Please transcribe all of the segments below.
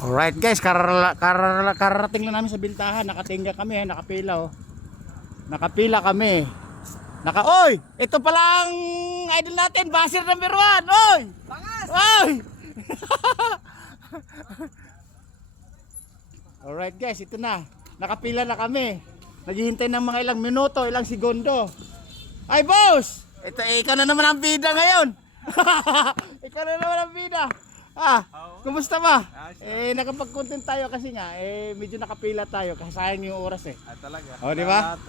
Alright guys, kararating lang namin sa bintahan. Nakatingga kami, nakapila oh. Nakapila kami. Oy! Ito pala ang idol natin, Basir number 1. Oy! Bangas! Oy! Alright guys, ito na. Nakapila na kami. Naghihintay ng mga ilang minuto, ilang segundo. Ay boss! Ito, ikaw na naman ang bida ngayon. Ikaw na naman ang bida. Kumusta ba? Nakapag-content tayo kasi nga, medyo nakapila tayo kasi sayang yung oras eh. Talaga. Oh, di ba?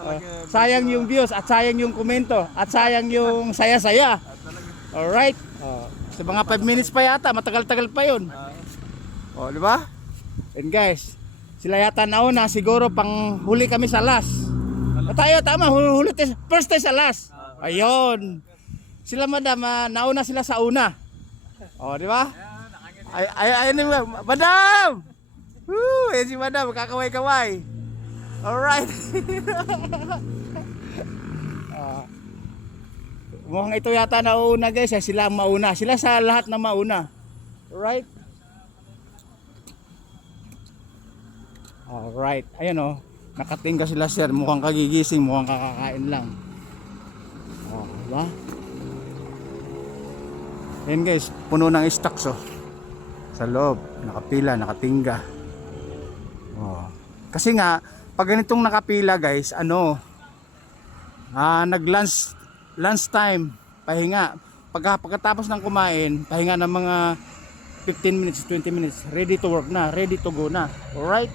Sayang yung views at sayang yung komento at sayang yung saya-saya. Alright. Sa mga 5 minutes pa yata, matagal-tagal pa yun. Oh, di ba? And guys, sila yata nauna, siguro pang huli kami sa last. Tayo, tama, huli first tayo sa last. Ayun. Sila madam, nauna sila sa una. Oh, di ba? Ayun ni madam. Si madam, kakaway-kaway. Alright. Mukhang ito yata nauna guys, sila ang mauna. Sila sa lahat na mauna. Alright. Alright. Ayan oh. Nakatingga sila sir. Mukhang kagigising, mukhang kakakain lang. Diba? Ayan guys, puno ng stocks oh. Sa loob, nakapila, nakatingga. Kasi nga, pag ganitong nakapila guys, lunch time, pahinga. Pagkatapos ng kumain, pahinga ng mga 15 minutes, 20 minutes, ready to work na, ready to go na. Alright?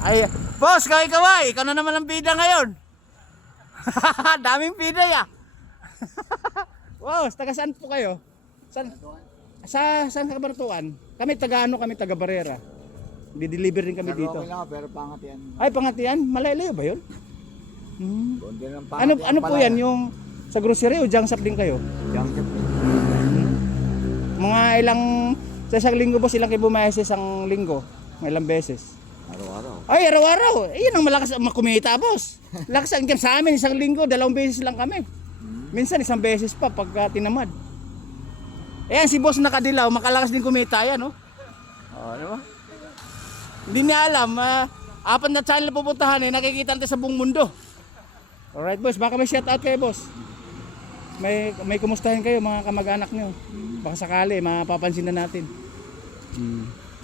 Ay, boss, kaway-kaway, ikaw na naman ang bida ngayon. Daming bida ya. Wow, taga saan po kayo? Saan ka Kabanatuan? Kami taga Barrera. Di-deliver din kami dito. Okay lang, pero pangatian. Ay, Pangatian? Malayo ba 'yun? Lang Ano po 'yan yung sa grocery o junk shop din kayo? Junk shop. Mga ilang sa isang linggo boss, ilang kayo bumayas sa isang linggo? Mga ilang beses? Araw-araw. Ay, araw-araw. Iyan ang malakas makumita, boss. Lakas ang sa amin isang linggo, 2 beses lang kami. Minsan 1 beses pa pagka tinamad. Ayan si boss nakadilaw, makalakas din kumita yan, oh. Diba? Hindi niya alam, 4 na channel pupuntahan nakikita natin sa buong mundo. Alright boss, baka may shout out kayo boss. May kumustahin kayo mga kamag-anak niyo. Baka sakali mapapansin na natin.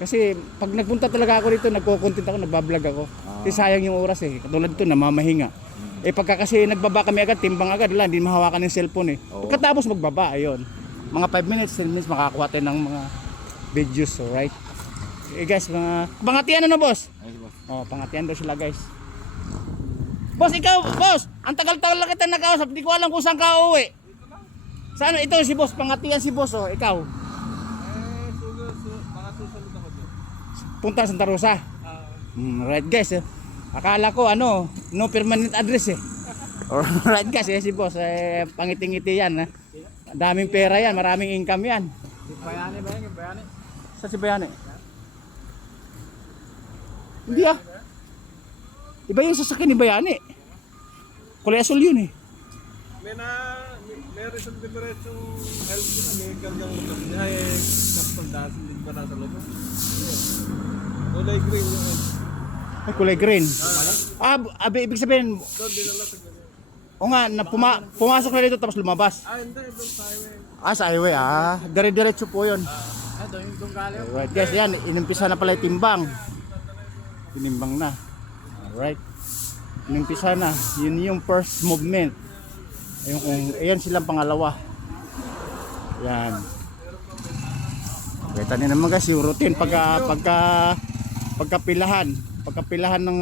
Kasi pag nagpunta talaga ako dito, nagko-content ako, nagba-vlog ako. Kasi sayang yung oras eh. Katulad ito, namamahinga. Pagka kasi nagbaba kami agad, timbang agad, hindi mahawakan ng cellphone eh. Pagkatapos magbaba, ayun. Mga 5 minutes, 10 minutes makakuha tayo ng mga videos, alright? Guys, mga Pangatian boss? Pangatian daw sila guys. Boss, ikaw, boss, ang tagal-tagal lang kita nakausap, di ko alam kung saan ka uuwi. Saan? Ito si boss, Pangatian si boss, oh, ikaw. Mga susunod ako dyan. Punta sa Santa Rosa. Right guys, akala ko no permanent address eh. Alright guys, si boss, pangiting-ngiti yan. Daming pera yan, maraming income yan. Bayani ba yan? Bayani? Saan si Bayani? Hindi Iba yung sasakyan ni Bayani. Kulay asul yun eh. May reason differential help ko na may kargang motor niya kapag dasin din ba nasa loob? Kulay green yun. Ay, kulay green. Ibig sabihin, Doon dinala sa ganyan. o nga, pumasok na dito tapos lumabas. Hindi, doon sa highway. Sa highway dire-diretso po yun. Doon galing. Alright guys, yan, inimpisa na pala yung timbang. Tinimbang na. Alright. Inimpisa na. Yun yung first movement. Ayan silang pangalawa. Yan. Kita niyo naman guys, yung routine pagkapilahan ng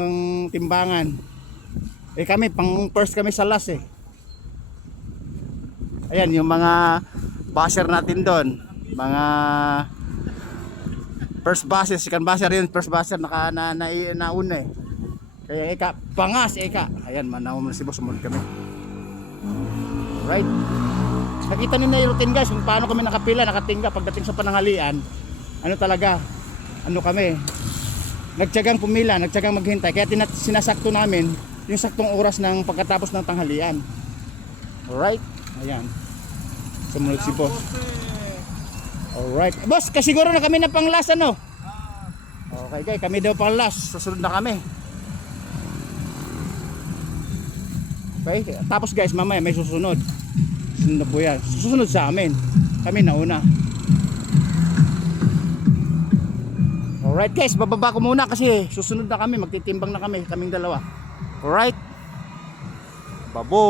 timbangan. Kami pang first kami sa last eh. Ayan yung mga basher natin doon. Mga first basher, second basher yun, first basher nauna eh. Kaya pangas. Ayan, manaw si boss, sumunod kami. Right. Nakita niyo na yung routine guys, kung paano kami nakapila, nakatingga pagdating sa pananghalian. Kami nagtiyagang pumila, nagtiyagang maghintay. Kaya sinasakto namin yung saktong oras ng pagkatapos ng tanghalian. Alright. Ayan. Sumunod si boss. Alright. Boss, kasiguro na kami na pang last Okay guys, kami daw pang last. Susunod na kami. Okay, tapos guys, mamaya may susunod. Susunod na po yan. Susunod sa amin. Kami nauna. Alright guys, bababa ko muna kasi susunod na kami. Magtitimbang na kami, kaming dalawa. Alright. Babo.